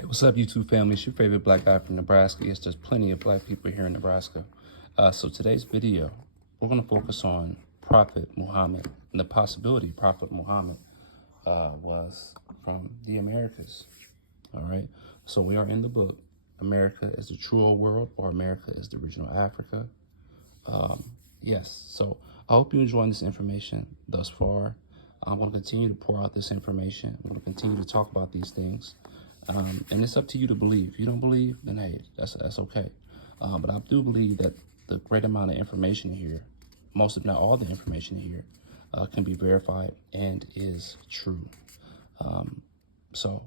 Hey, what's up, YouTube family? It's your favorite black guy from Nebraska. Yes, there's plenty of black people here in Nebraska. So today's video, we're going to focus on Prophet Muhammad and the possibility Prophet Muhammad was from the Americas. All right. So we are in the book, America is the True Old World, or America is the Original Africa. Yes. So I hope you're enjoying this information thus far. I'm going to continue to pour out this information. I'm going to continue to talk about these things. And it's up to you to believe. If you don't believe, then hey, that's okay. But I do believe that the great amount of information here, most if not all the information here, can be verified and is true. So,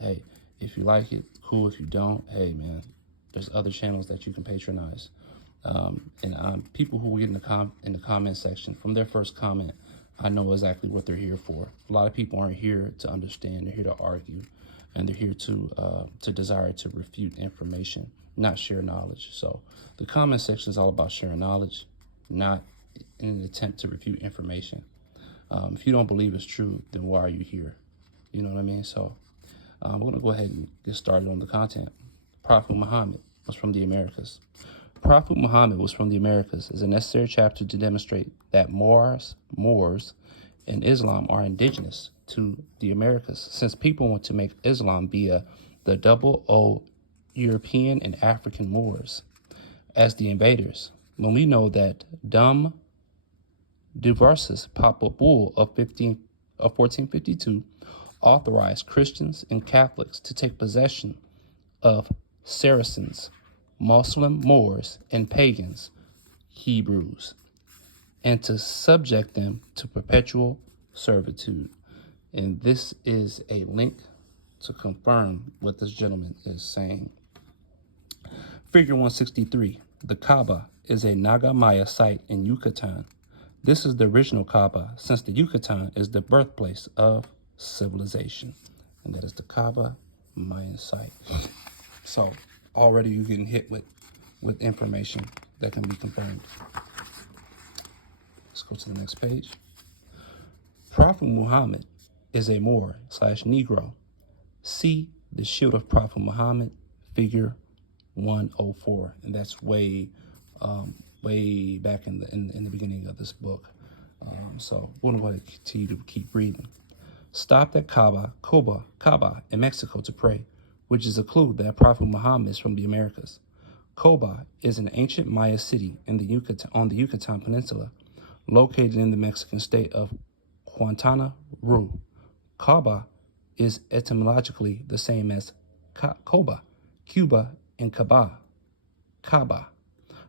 hey, if you like it, cool. If you don't, hey, man, there's other channels that you can patronize. And people who get in the comment section, from their first comment, I know exactly what they're here for. A lot of people aren't here to understand. They're here to argue. And they're here to desire to refute information, not share knowledge. So the comment section is all about sharing knowledge, not in an attempt to refute information. If you don't believe it's true, then why are you here? You know what I mean? So we're going to go ahead and get started on the content. Prophet Muhammad was from the Americas. Prophet Muhammad was from the Americas is a necessary chapter to demonstrate that Moors, and Islam are indigenous to the Americas, since people want to make Islam be the double O European and African Moors as the invaders, when we know that Dum Diversus Papal Bull of 1452 authorized Christians and Catholics to take possession of Saracens, Muslim Moors, and pagans, Hebrews, and to subject them to perpetual servitude. And this is a link to confirm what this gentleman is saying. Figure 163. The Kaaba is a Naga Maya site in Yucatan. This is the original Kaaba, since the Yucatan is the birthplace of civilization. And that is the Kaaba Mayan site. So already you're getting hit with information that can be confirmed. Let's go to the next page. Prophet Muhammad is a Moor/Negro. See the shield of Prophet Muhammad, figure 104, and that's way back in the beginning of this book. So we're going to continue to keep reading. Stopped at Kaaba in Mexico to pray, which is a clue that Prophet Muhammad is from the Americas. Coba is an ancient Maya city in on the Yucatan Peninsula, located in the Mexican state of Quintana Roo. Kaaba is etymologically the same as Coba, Cuba, and Kaaba.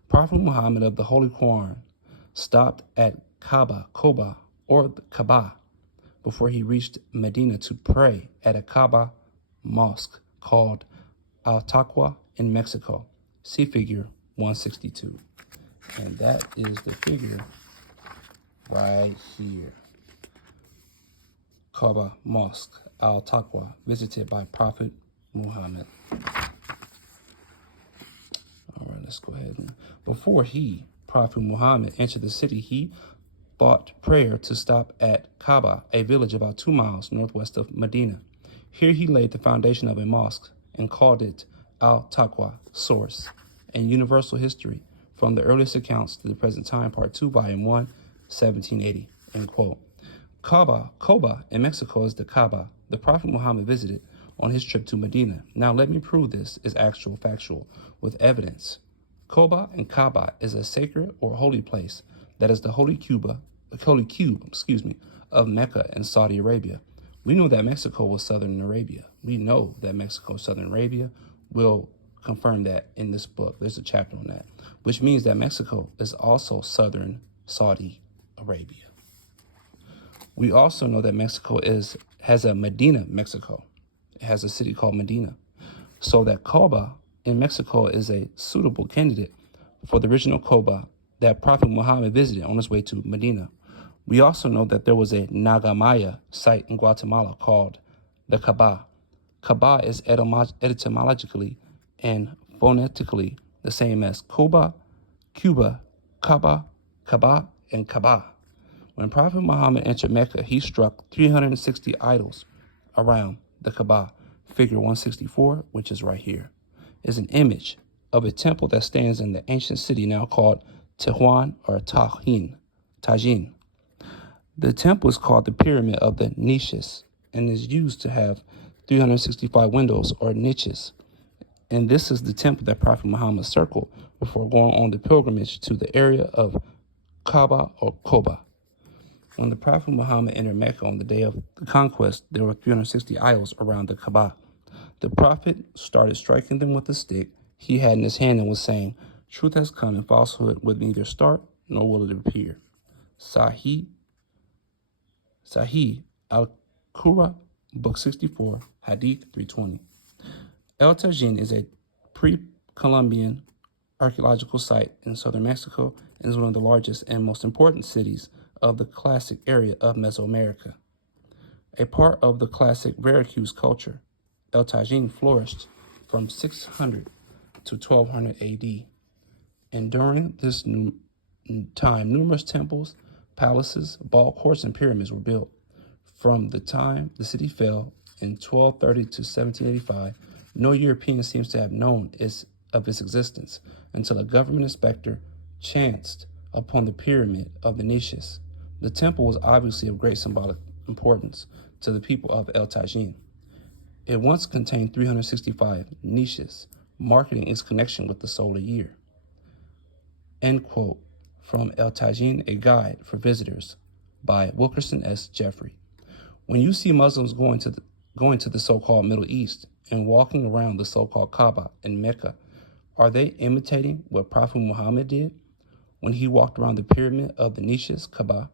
Prophet Muhammad of the Holy Quran stopped at Coba, or the Kaaba, before he reached Medina to pray at a Kaaba mosque called Al-Taqwa in Mexico. See figure 162. And that is the figure right here. Kaaba Mosque, Al-Taqwa, visited by Prophet Muhammad. All right, let's go ahead. Before Prophet Muhammad, entered the city, he bought prayer to stop at Kaaba, a village about 2 miles northwest of Medina. Here he laid the foundation of a mosque and called it Al-Taqwa, Source and Universal History, from the earliest accounts to the present time, Part 2, Volume 1, 1780, end quote. Coba in Mexico is the Kaaba the Prophet Muhammad visited on his trip to Medina. Now let me prove this is factual, with evidence. Coba and Kaaba is a sacred or holy place that is the holy cube, of Mecca and Saudi Arabia. We know that Mexico was Southern Arabia. We know that Mexico is Southern Arabia. We'll confirm that in this book. There's a chapter on that, which means that Mexico is also Southern Saudi Arabia. We also know that Mexico has a Medina, Mexico. It has a city called Medina. So that Kaaba in Mexico is a suitable candidate for the original Kaaba that Prophet Muhammad visited on his way to Medina. We also know that there was a Naga Maya site in Guatemala called the Kaaba. Kaaba is etymologically and phonetically the same as Cuba, Kaaba, and Kaaba. When Prophet Muhammad entered Mecca, he struck 360 idols around the Kaaba, Figure 164, which is right here, is an image of a temple that stands in the ancient city now called Tehuan or Tajin. The temple is called the Pyramid of the Niches and is used to have 365 windows or niches. And this is the temple that Prophet Muhammad circled before going on the pilgrimage to the area of Kaaba or Koba. When the Prophet Muhammad entered Mecca on the day of the conquest, there were 360 idols around the Kaaba. The Prophet started striking them with a stick he had in his hand and was saying, "Truth has come and falsehood will neither start nor will it appear." Sahih al-Qura, Book 64, Hadith 320. El Tajin is a pre-Columbian archaeological site in southern Mexico and is one of the largest and most important cities of the classic area of Mesoamerica. A part of the classic Veracruz culture, El Tajin flourished from 600 to 1200 AD. And during this time, numerous temples, palaces, ball courts, and pyramids were built. From the time the city fell in 1230 to 1785, no European seems to have known of its existence until a government inspector chanced upon the Pyramid of the Niches. The temple was obviously of great symbolic importance to the people of El Tajin. It once contained 365 niches, marking its connection with the solar year. End quote from El Tajin, a guide for visitors by Wilkerson S. Jeffrey. When you see Muslims going to the so-called Middle East and walking around the so-called Kaaba in Mecca, are they imitating what Prophet Muhammad did when he walked around the Pyramid of the Niches, Kaaba,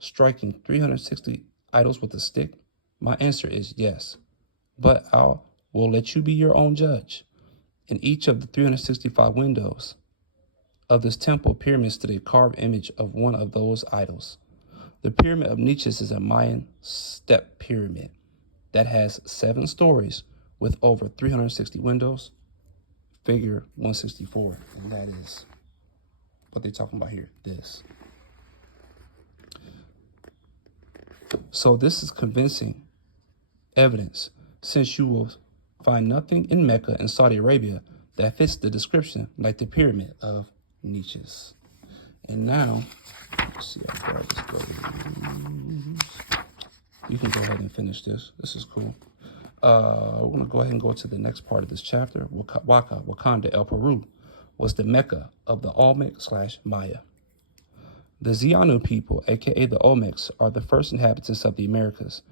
striking 360 idols with a stick? My answer is yes, but I will let you be your own judge. In each of the 365 windows of this temple pyramid stood a carved image of one of those idols. The Pyramid of Niches is a Mayan step pyramid that has 7 stories with over 360 windows. Figure 164, and that is what they're talking about here, this. So this is convincing evidence, since you will find nothing in Mecca and Saudi Arabia that fits the description like the Pyramid of Niches. And now, let's see how far this goes. You can go ahead and finish this. This is cool. We're going to go ahead and go to the next part of this chapter. Wakanda, El Peru, was the Mecca of the Olmec/Maya. The Xianu people, aka the Olmecs, are the first inhabitants of the Americas.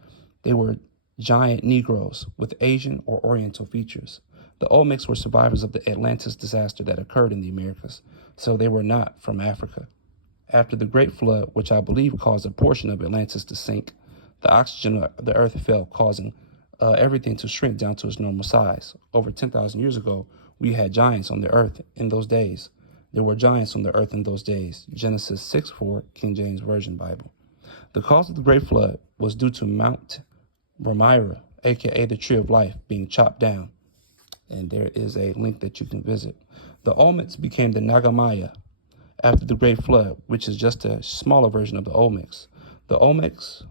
They were giant Negroes with Asian or Oriental features. The Olmecs were survivors of the Atlantis disaster that occurred in the Americas, so they were not from Africa. After the Great Flood, which I believe caused a portion of Atlantis to sink, the oxygen of the earth fell, causing everything to shrink down to its normal size. Over 10,000 years ago, we had giants on the earth in those days. There were giants on the earth in those days. Genesis 6:4, King James Version Bible. The cause of the Great Flood was due to Mount Ramira, aka the Tree of Life, being chopped down. And there is a link that you can visit. The Olmecs became the Nagamaya after the Great Flood, which is just a smaller version of the Olmecs. The Olmecs,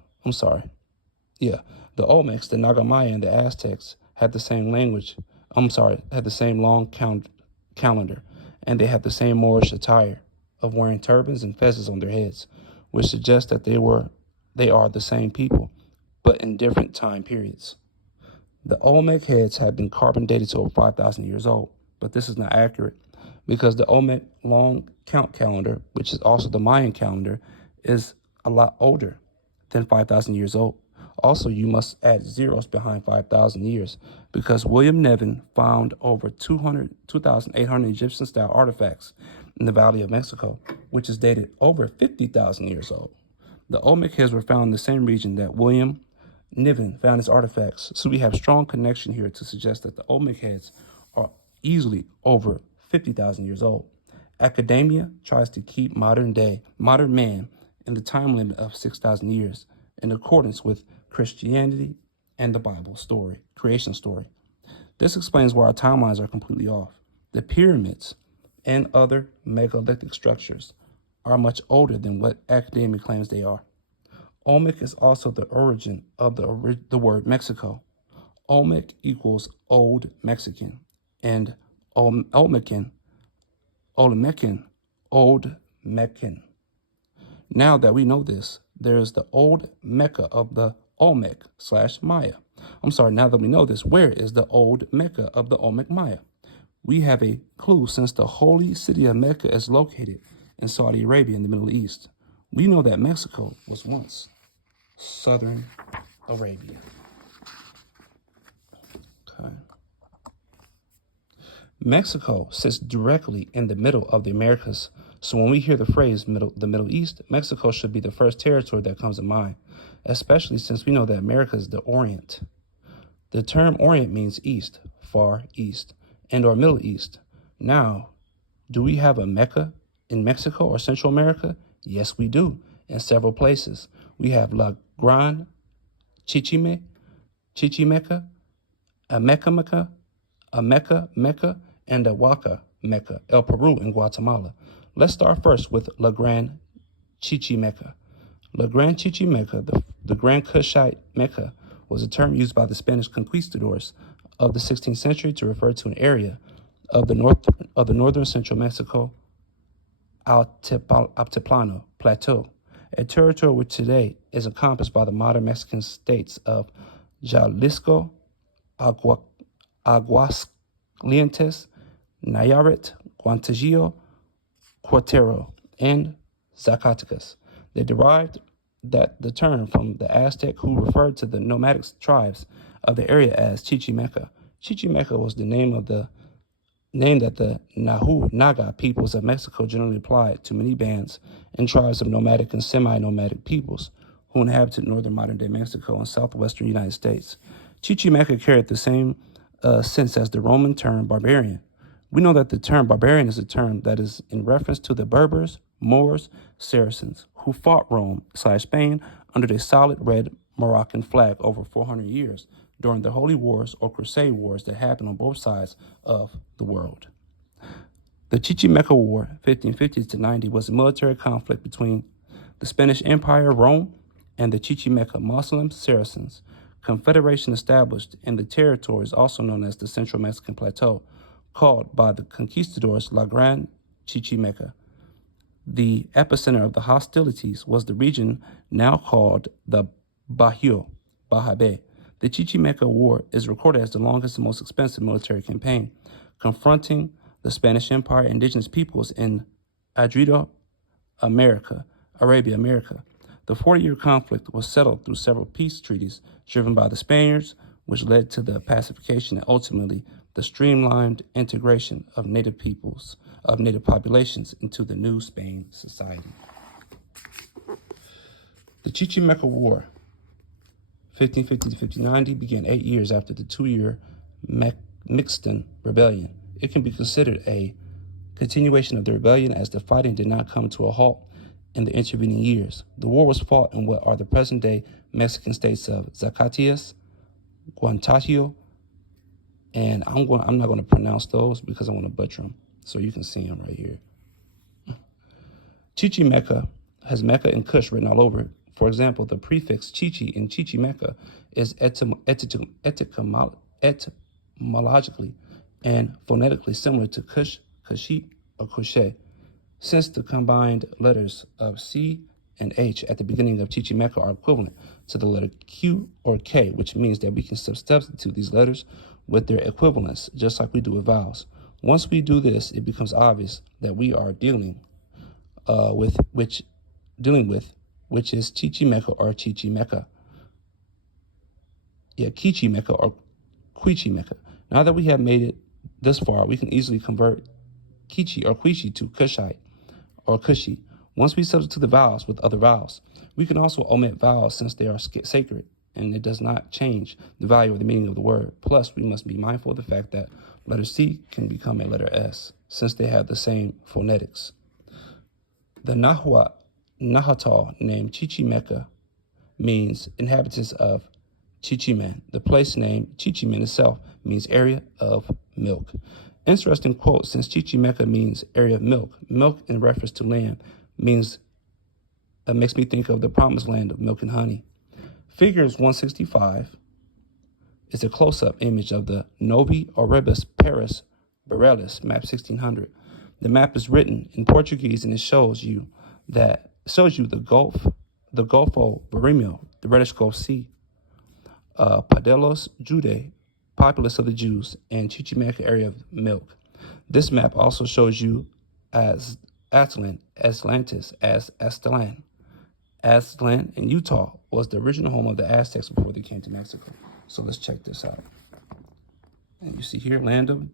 the Nagamaya, and the Aztecs had the same had the same long calendar, and they had the same Moorish attire of wearing turbans and fezzes on their heads, which suggests that they are the same people, but in different time periods. The Olmec heads have been carbon dated to over 5,000 years old, but this is not accurate because the Olmec long count calendar, which is also the Mayan calendar, is a lot older than 5,000 years old. Also, you must add zeros behind 5,000 years because William Nevin found over 2,800 Egyptian-style artifacts in the Valley of Mexico, which is dated over 50,000 years old. The Olmec heads were found in the same region that William Niven found his artifacts, so we have strong connection here to suggest that the Olmec heads are easily over 50,000 years old. Academia tries to keep modern man in the time limit of 6,000 years in accordance with Christianity and the Bible story, creation story. This explains why our timelines are completely off. The pyramids and other megalithic structures are much older than what academia claims they are. Olmec is also the origin of the word Mexico. Olmec equals Old Mexican, and Olmecan, Old Meccan. Now that we know this, there's the old Mecca of the Olmec/Maya. Now that we know this, where is the old Mecca of the Olmec Maya? We have a clue since the holy city of Mecca is located in Saudi Arabia in the Middle East. We know that Mexico was once southern Arabia. Okay. Mexico sits directly in the middle of the Americas. So when we hear the phrase the Middle East, Mexico should be the first territory that comes to mind, especially since we know that America is the Orient. The term Orient means east, far east, and or Middle East. Now, do we have a Mecca in Mexico or Central America? Yes, we do, in several places. We have La Gran Chichimeca, a Mecca, Mecca, and a Huaca Mecca, El Peru, in Guatemala. Let's start first with La Gran Chichimeca. La Gran Chichimeca, the Grand Kushite Mecca, was a term used by the Spanish conquistadors of the 16th century to refer to an area of the northern central Mexico, Altiplano Plateau, a territory which today is encompassed by the modern Mexican states of Jalisco, Aguascalientes, Nayarit, Guanajuato, Querétaro, and Zacatecas. They derived the term from the Aztec, who referred to the nomadic tribes of the area as Chichimeca. Chichimeca was the name that the Naga peoples of Mexico generally applied to many bands and tribes of nomadic and semi-nomadic peoples who inhabited northern modern-day Mexico and southwestern United States. Chichimeca carried the same sense as the Roman term barbarian. We know that the term barbarian is a term that is in reference to the Berbers, Moors, Saracens, who fought Rome/Spain under the solid red Moroccan flag over 400 years during the Holy Wars or Crusade Wars that happened on both sides of the world. The Chichimeca War, 1550s to 90, was a military conflict between the Spanish Empire, Rome, and the Chichimeca Muslim Saracens. Confederation established in the territories also known as the Central Mexican Plateau, called by the conquistadors La Gran Chichimeca. The epicenter of the hostilities was the region now called the Baja Bay. The Chichimeca War is recorded as the longest and most expensive military campaign, confronting the Spanish Empire and indigenous peoples in Arabia, America. The 40-year conflict was settled through several peace treaties driven by the Spaniards, which led to the pacification and ultimately the streamlined integration of native populations into the new Spain society. The Chichimeca War, 1550 to 1590, began 8 years after the 2-year Mixton Rebellion. It can be considered a continuation of the rebellion as the fighting did not come to a halt in the intervening years. The war was fought in what are the present-day Mexican states of Zacatecas, Guanajuato, and I'm not going to pronounce those because I want to butcher them, so you can see them right here. Chichimeca has Mecca and Kush written all over it. For example, the prefix Chichi in Chichimeca is etymologically and phonetically similar to Kush, Kushite, or Kushe, since the combined letters of C and H at the beginning of Chichimeca are equivalent to the letter Q or K, which means that we can substitute these letters with their equivalents, just like we do with vowels. Once we do this, it becomes obvious that we are dealing with which is Chichimeca or Chichimeca. Kichimeca or Quichimeca. Now that we have made it this far, we can easily convert Kichi or Quichi to Kushite or Kushi. Once we substitute the vowels with other vowels, we can also omit vowels since they are sacred, and it does not change the value or the meaning of the word. Plus, we must be mindful of the fact that letter C can become a letter S, since they have the same phonetics. The Nahuatl name Chichimeca means inhabitants of Chichimen. The place name Chichimen itself means area of milk. Interesting quote, since Chichimeca means area of milk in reference to land makes me think of the promised land of milk and honey. Figures 165 is a close-up image of the Novi Orebus Paris Borealis, map 1600. The map is written in Portuguese and it shows you the Golfo Borromeo, the Reddish Gulf Sea, Padelos Jude, populace of the Jews, and Chichimeca area of milk. This map also shows you as Atlantis as Aztlan. Aztlan in Utah was the original home of the Aztecs before they came to Mexico. So let's check this out. And you see here, land of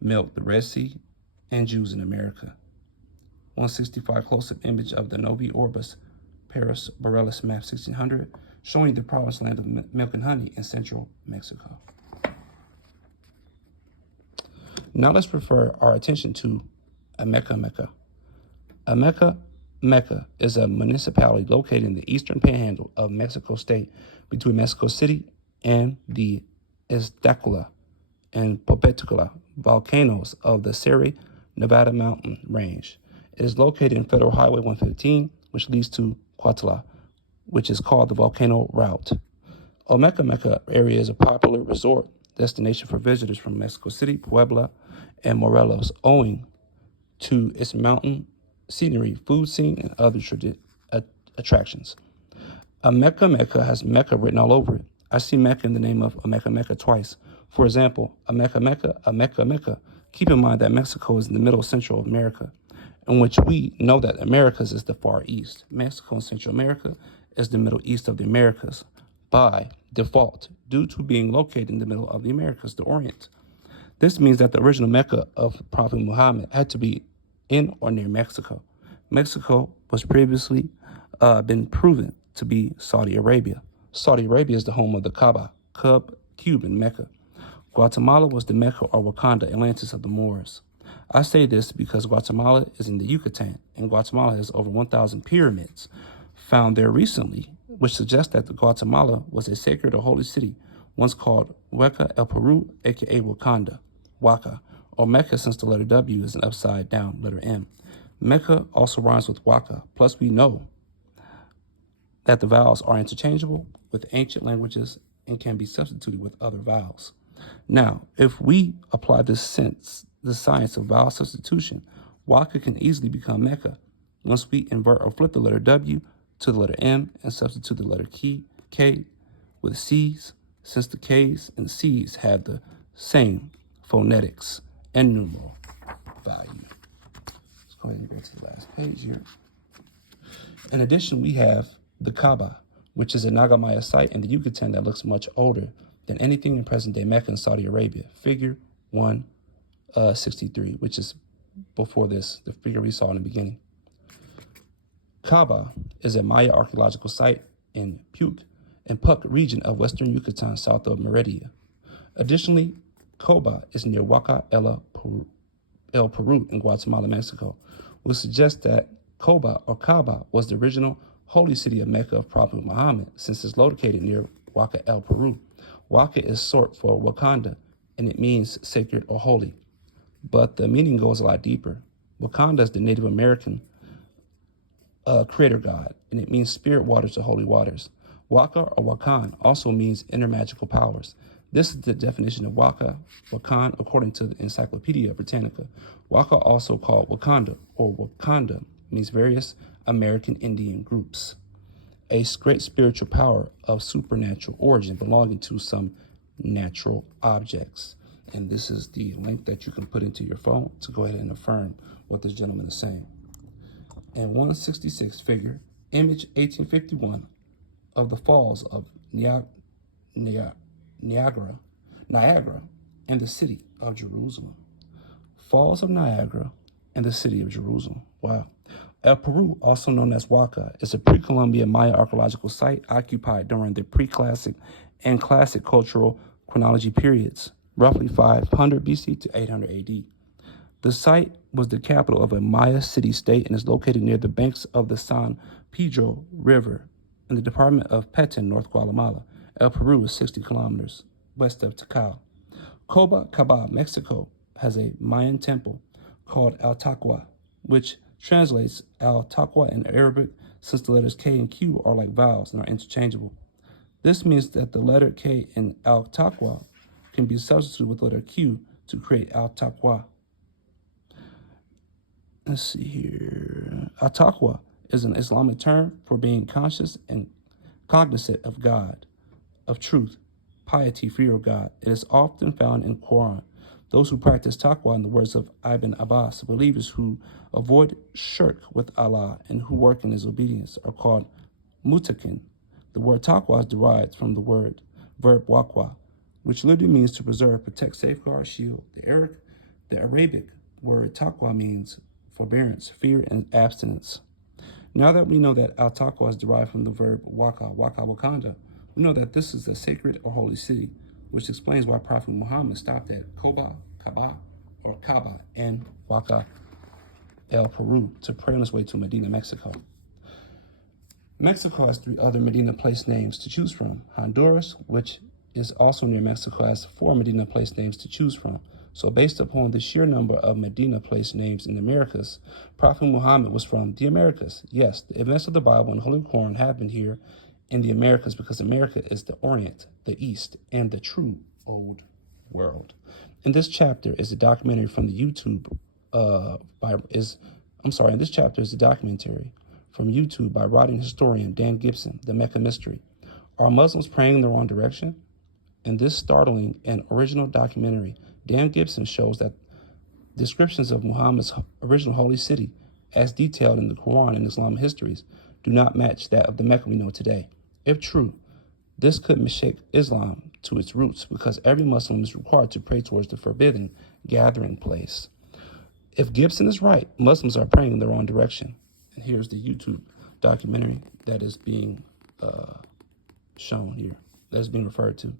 milk, the Red Sea, and Jews in America. 165 close-up image of the Novi Orbis Paris Borealis map 1600, showing the promised land of milk and honey in central Mexico. Now let's refer our attention to Ameca. Ameca is a municipality located in the eastern panhandle of Mexico State between Mexico City and the Iztacala and Popocatépetl volcanoes of the Sierra Nevada mountain range. It is located in Federal Highway 115, which leads to Cuautla, which is called the Volcano Route. Ameca area is a popular resort destination for visitors from Mexico City, Puebla, and Morelos, owing to its mountain scenery, food scene, and other attractions. Ameca has Mecca written all over it. I see Mecca in the name of Ameca twice. For example, Ameca. Keep in mind that Mexico is in the middle central of America, in which we know that Americas is the far east. Mexico and Central America is the Middle East of the Americas by default, due to being located in the middle of the Americas, the Orient. This means that the original Mecca of Prophet Muhammad had to be in or near Mexico. Mexico was previously been proven to be Saudi Arabia. Saudi Arabia is the home of the Kaaba, cube in Mecca. Guatemala was the Mecca or Wakanda, Atlantis of the Moors. I say this because Guatemala is in the Yucatan, and Guatemala has over 1,000 pyramids found there recently, which suggests that Guatemala was a sacred or holy city, once called Huaca el Peru, aka Wakanda, Waka, or Mecca, since the letter W is an upside down letter M. Mecca also rhymes with Waka, plus we know that the vowels are interchangeable with ancient languages and can be substituted with other vowels. Now, if we apply the science of vowel substitution, Waka can easily become Mecca once we invert or flip the letter W to the letter M and substitute the letter K with C's, since the K's and C's have the same phonetics and numeral value. Let's go ahead and go to the last page here. In addition, we have the Kaaba, which is a Nagamaya site in the Yucatan that looks much older than anything in present-day Mecca and Saudi Arabia. Figure 163, which is before this, the figure we saw in the beginning. Kaaba is a Maya archaeological site in Puc region of western Yucatan, south of Merida. Additionally, Coba is near Huaca el Peru in Guatemala, Mexico, which suggests that Coba or Kaaba was the original holy city of Mecca of Prophet Muhammad, since it's located near Huaca el Peru. Huaca is short for Wakanda, and it means sacred or holy. But the meaning goes a lot deeper. Wakanda is the Native American creator god, and it means spirit waters or holy waters. Waka or Wakan also means inner magical powers. This is the definition of Wakan, according to the Encyclopedia Britannica. Waka, also called Wakanda or Wakanda, means various American Indian groups. A great spiritual power of supernatural origin belonging to some natural objects. And this is the link that you can put into your phone to go ahead and affirm what this gentleman is saying. And 166 figure, image 1851 of the falls of Niagara and the city of Jerusalem. Falls of Niagara and the city of Jerusalem. Wow. El Peru, also known as Huaca, is a pre-Columbian Maya archaeological site occupied during the pre-classic and classic cultural chronology periods, roughly 500 BC to 800 AD. The site was the capital of a Maya city-state and is located near the banks of the San Pedro River in the department of Petén, North Guatemala. El Peru is 60 kilometers west of Tikal. Cobacabal, Mexico, has a Mayan temple called El Taqua, which translates Al Taqwa in Arabic, since the letters K and Q are like vowels and are interchangeable. This means that the letter K in Al-Taqwa can be substituted with letter Q to create Al-Taqwa. Let's see here. Al-Taqwa is an Islamic term for being conscious and cognizant of God, of truth, piety, fear of God. It is often found in Quran. Those who practice taqwa, in the words of Ibn Abbas, believers who avoid shirk with Allah and who work in His obedience, are called mutakin. The word taqwa is derived from the verb waqwa, which literally means to preserve, protect, safeguard, shield. The Arabic word taqwa means forbearance, fear, and abstinence. Now that we know that al-taqwa is derived from the verb waka wakanda, we know that this is a sacred or holy city, which explains why Prophet Muhammad stopped at Kaaba, and Waka el Peru to pray on his way to Medina, Mexico. Mexico has 3 other Medina place names to choose from. Honduras, which is also near Mexico, has 4 Medina place names to choose from. So based upon the sheer number of Medina place names in the Americas, Prophet Muhammad was from the Americas. Yes, the events of the Bible and Holy Quran happened here in the Americas because America is the Orient, the East, and the true old world. In this chapter is a documentary from the YouTube in this chapter is a documentary from YouTube by writing historian Dan Gibson, The Mecca Mystery. Are Muslims praying in the wrong direction? In this startling and original documentary, Dan Gibson shows that descriptions of Muhammad's original holy city, as detailed in the Quran and Islamic histories, do not match that of the Mecca we know today. If true, this could mistake Islam to its roots because every Muslim is required to pray towards the forbidden gathering place. If Gibson is right, Muslims are praying in the wrong direction. And here's the YouTube documentary that is being shown here, that is being referred to.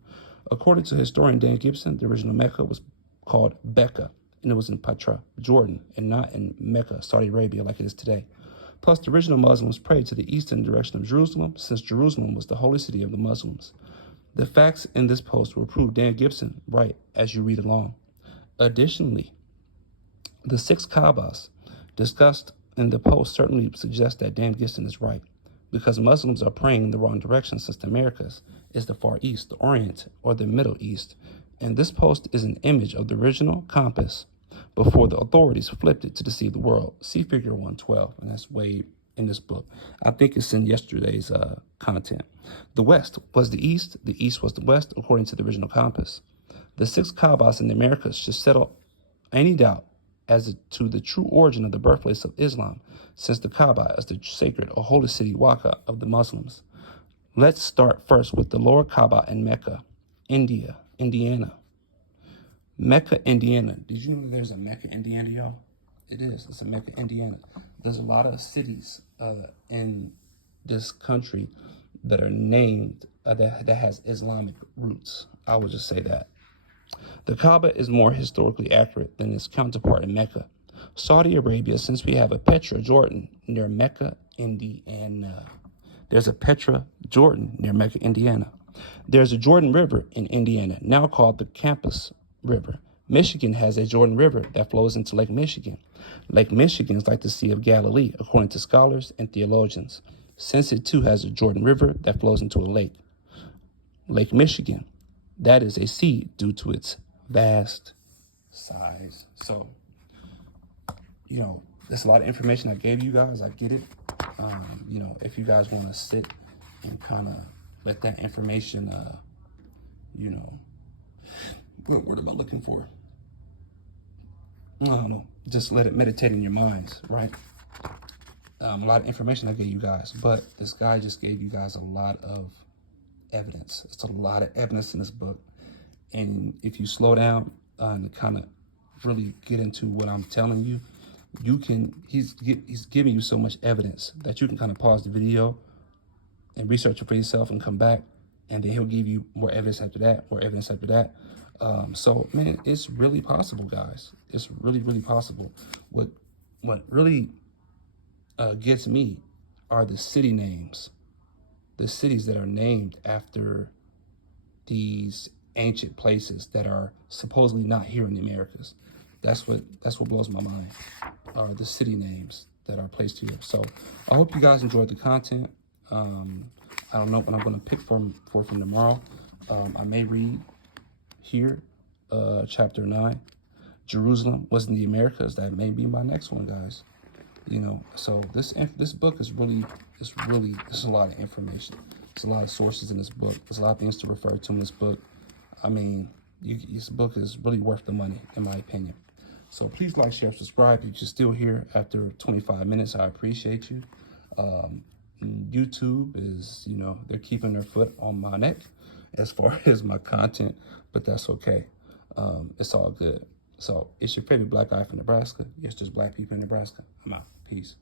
According to historian Dan Gibson, the original Mecca was called Becca, and it was in Petra, Jordan, and not in Mecca, Saudi Arabia, like it is today. Plus, the original Muslims prayed to the eastern direction of Jerusalem, since Jerusalem was the holy city of the Muslims. The facts in this post will prove Dan Gibson right as you read along. Additionally, the 6 Kaabas discussed in the post certainly suggest that Dan Gibson is right, because Muslims are praying in the wrong direction since the Americas is the Far East, the Orient, or the Middle East. And this post is an image of the original compass before the authorities flipped it to deceive the world. See figure 112, and that's way in this book. I think it's in yesterday's content. The West was the East was the West, according to the original compass. The 6 Kaabas in the Americas should settle any doubt as to the true origin of the birthplace of Islam, since the Kaaba is the sacred or holy city Waqfa of the Muslims. Let's start first with the lower Kaaba in Mecca, Indiana. Mecca, Indiana. Did you know there's a Mecca, Indiana, y'all? It is. It's a Mecca, Indiana. There's a lot of cities in this country that are named that has Islamic roots. I would just say that. The Kaaba is more historically accurate than its counterpart in Mecca. Saudi Arabia, since we have a Petra, Jordan, near Mecca, Indiana. There's a Petra, Jordan, near Mecca, Indiana. There's a Jordan River in Indiana, now called the Campus River. Michigan has a Jordan River that flows into Lake Michigan. Lake Michigan is like the Sea of Galilee, according to scholars and theologians, since it too has a Jordan River that flows into a lake. Lake Michigan, that is a sea due to its vast size. So, there's a lot of information I gave you guys. I get it. If you guys want to sit and kind of let that information, what word am I looking for? I don't know. Just let it meditate in your minds, right? A lot of information I gave you guys, but this guy just gave you guys a lot of evidence. It's a lot of evidence in this book. And if you slow down and kind of really get into what I'm telling you, he's giving you so much evidence that you can kind of pause the video and research it for yourself and come back, and then he'll give you more evidence after that, more evidence after that. So, man, it's really possible, guys. It's really, really possible. What really gets me are the city names, the cities that are named after these ancient places that are supposedly not here in the Americas. That's what blows my mind, are the city names that are placed here. So I hope you guys enjoyed the content. I don't know what I'm going to pick for from tomorrow. I may read here, chapter 9. Jerusalem was in the Americas. That may be my next one, guys. You know, so this book is really, there's a lot of information. There's a lot of sources in this book. There's a lot of things to refer to in this book. I mean, this book is really worth the money, in my opinion. So please like, share, subscribe. If you're still here after 25 minutes, I appreciate you. YouTube is, you know, they're keeping their foot on my neck as far as my content, but that's okay. It's all good. So it's your favorite black guy from Nebraska. Yes, there's black people in Nebraska. I'm out. Peace.